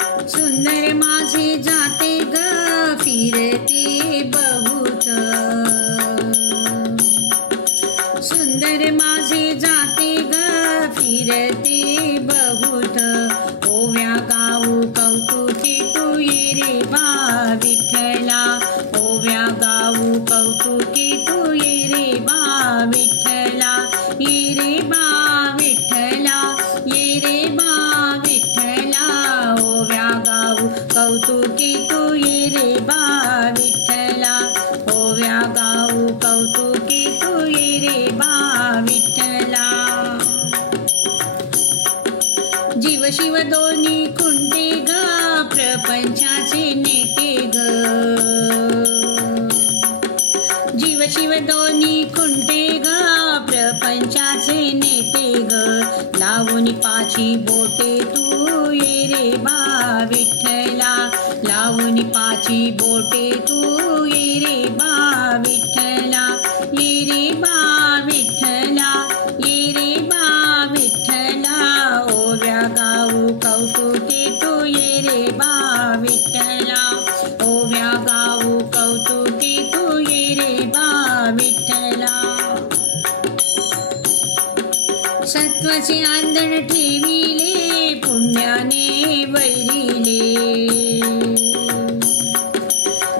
सुंदर माझे जाते ग फिरते बहुत. सुंदर माझे जाते ग फिरते जीव शिव दोन्ही खुंटे ग प्रपंचाचे नेते ग. जीव शिव दोन्ही खुंटे ग प्रपंचाचे नेते ग. लावून पाची बोटे तू ये रे बा विठ्ठला. लावून पाची बोटे तू ये रे बा सत्वाचे आंदण ठेविले पुण्याने वैरिले.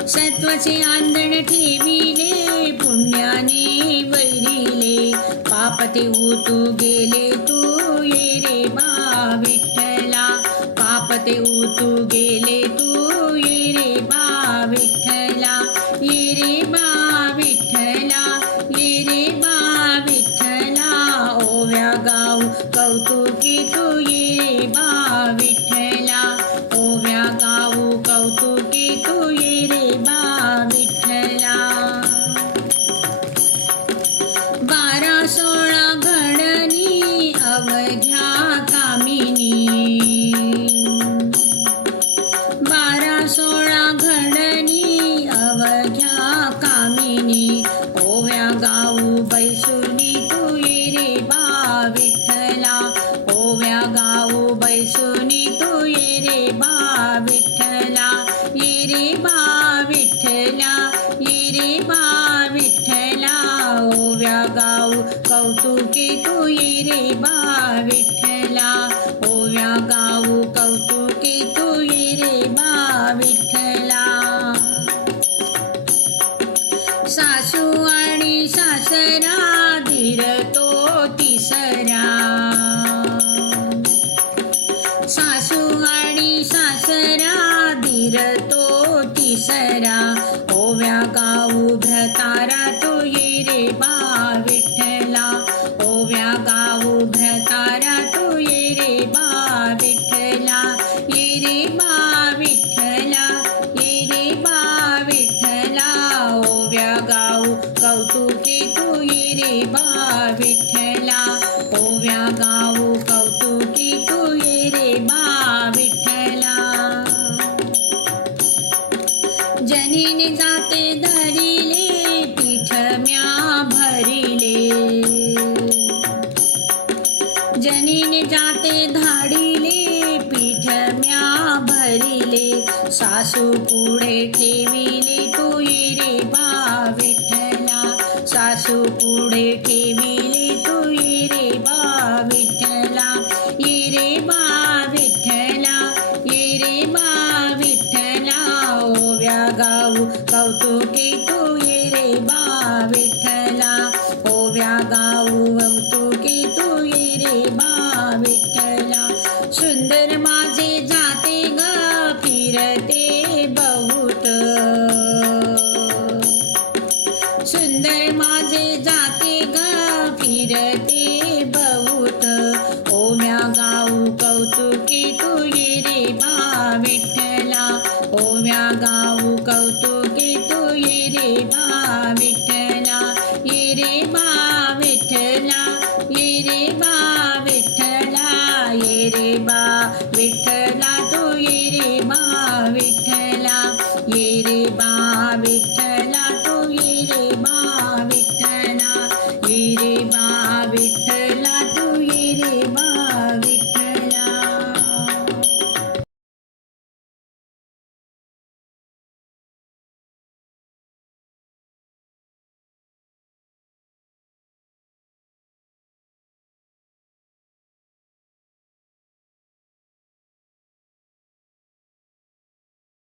सत्वाचे आंदण ठेविले पुण्याने वैरिले. पापते उतू गेले तू ये रे बा विठ्ठला. पाप ते उतू गेले तू कौतुकी तुई रे बा विठ्ठला. ओव्या गाऊ कौतुकी तुई रे बा विठ्ठला. सासू आणि सासरा धीर तो तिसरा. सासू ते धाडिले पीठ म्या भरिले सासू पुढे ठेविले तू रे बा विठ्ठला. सासू पुढे ठेविले तू रे बा विठ्ठला. इरे बा विठ्ठला इरे बा विठ्ठला. ओव्या गाऊ कौतुकी तू रे बा विठ्ठला. ओव्या गाऊ bye.